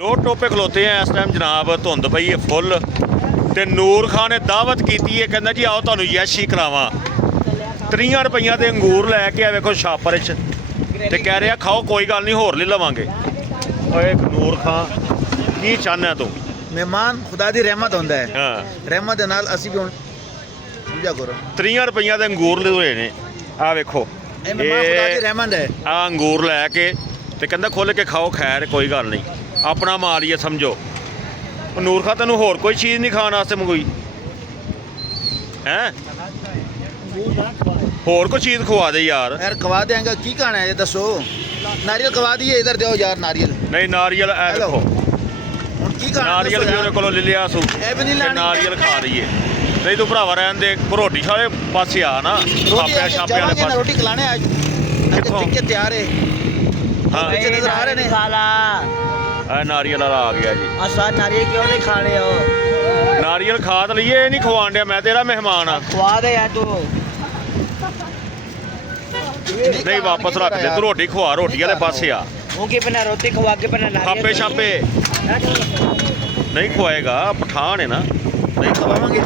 ਲੋਟ ਟੋਪੇ ਖਲੋਤੇ ਆ ਇਸ ਟਾਈਮ ਜਨਾਬ। ਧੁੰਦ ਪਈ ਹੈ ਫੁੱਲ ਤੇ ਨੂਰ ਖਾਨ ਨੇ ਦਾਵਤ ਕੀਤੀ ਹੈ, ਕਹਿੰਦਾ ਜੀ ਆਓ ਤੁਹਾਨੂੰ ਯੈਸ਼ੀ ਕਰਾਵਾਂ। 30 ਰੁਪਈਆਂ ਦੇ ਅੰਗੂਰ ਲੈ ਕੇ ਆ ਵੇਖੋ ਛਾਪਰ 'ਚ ਤੇ ਕਹਿ ਰਿਹਾ ਖਾਓ ਕੋਈ ਗੱਲ ਨਹੀਂ ਹੋਰ ਲੈ ਲਵਾਂਗੇ। ਓਏ ਨੂਰ ਖਾਨ ਕੀ ਚਾਹੁੰਦਾ ਤੂੰ? ਮਹਿਮਾਨ ਖੁਦਾ ਦੀ ਰਹਿਮਤ ਹੁੰਦਾ ਹੈ। ਹਾਂ ਰਹਿਮਤ ਦੇ ਨਾਲ ਅਸੀਂ ਵੀ ਹੁਣ ਸਮਝਿਆ ਕਰੋ। 30 ਰੁਪਈਆਂ ਦੇ ਅੰਗੂਰ ਲਏ ਹੋਏ ਨੇ। ਆਹ ਵੇਖੋ ਇਹ ਮਹਿਮਾਨ ਖੁਦਾ ਦੀ ਰਹਿਮਤ ਹੈ। ਆਹ ਅੰਗੂਰ ਲੈ ਕੇ ਤੇ ਕਹਿੰਦਾ ਖੁੱਲ੍ਹ ਕੇ ਖਾਓ, ਖੈਰ ਕੋਈ ਗੱਲ ਨਹੀਂ, ਆਪਣਾ ਮਾਲ ਹੀ ਹੈ ਸਮਝੋ। ਨੂਰ ਖਾਨ ਤੈਨੂੰ ਹੋਰ ਕੋਈ ਚੀਜ਼ ਨਹੀਂ ਖਾਣ ਵਾਸਤੇ ਮੰਗਵਾਈ ਹੈ? ਹੋਰ ਕੋਈ ਚੀਜ਼ ਖਵਾ ਦੇ ਯਾਰ। यार खवा देंगे की खाना है ये दसो। नारियल खवा दिए, इधर दो यार नारियल। ਨਹੀਂ ਨਾਰੀਅਲ ਇਹ हेलो ਵੇਖੋ ਹੁਣ ਕੀ ਖਾਣਾ ਨਾਰੀਅਲ ਵੀ ਉਹਦੇ ਕੋਲੋਂ ਲੈ ਲਿਆ ਸੂ ਇਹ ਵੀ ਨਹੀਂ ਤੇ ਲੈਣੀ। ਨਾਰੀਅਲ ਖਾ ਲਈਏ। ਨਹੀਂ ਤੂੰ ਭਰਾਵਾ ਰਹਿਣ ਦੇ, ਰੋਟੀ ਵਾਲੇ ਪਾਸੇ ਆ ਨਾ, ਛਾਪਿਆਂ ਛਾਪਿਆਂ ਵਾਲੇ ਪਾਸੇ। रोटी खिलाने आज कित्थों? के तैयार है। ਹਾਂ पीछे नजर आ रहे ने। खाला ਇਹ ਨਾਰੀਅਲ ਵਾਲਾ ਆ ਗਿਆ ਜੀ। असा नारियल क्यों नहीं खा रहे हो? ਨਾਰੀਅਲ ਖਾ ਤਾਂ ਲਈਏ, ਇਹ ਨਹੀਂ ਖਵਾਉਣ ਡਿਆ, ਮੈਂ ਤੇਰਾ ਮਹਿਮਾਨ ਆ। खवा दे यार तू। ਨਹੀਂ ਵਾਪਸ ਰੱਖ ਦੇ, ਤੂੰ ਰੋਟੀ ਖਵਾ, ਰੋਟੀ ਵਾਲੇ ਪਾਸੇ ਆ। उनकी बना रोटी खवा के बना नारियल ਛਾਪੇ ਛਾਪੇ ਨਹੀਂ ਖਵਾਏਗਾ, ਪਠਾਨ ਹੈ ਨਾ। नहीं खवाएंगे।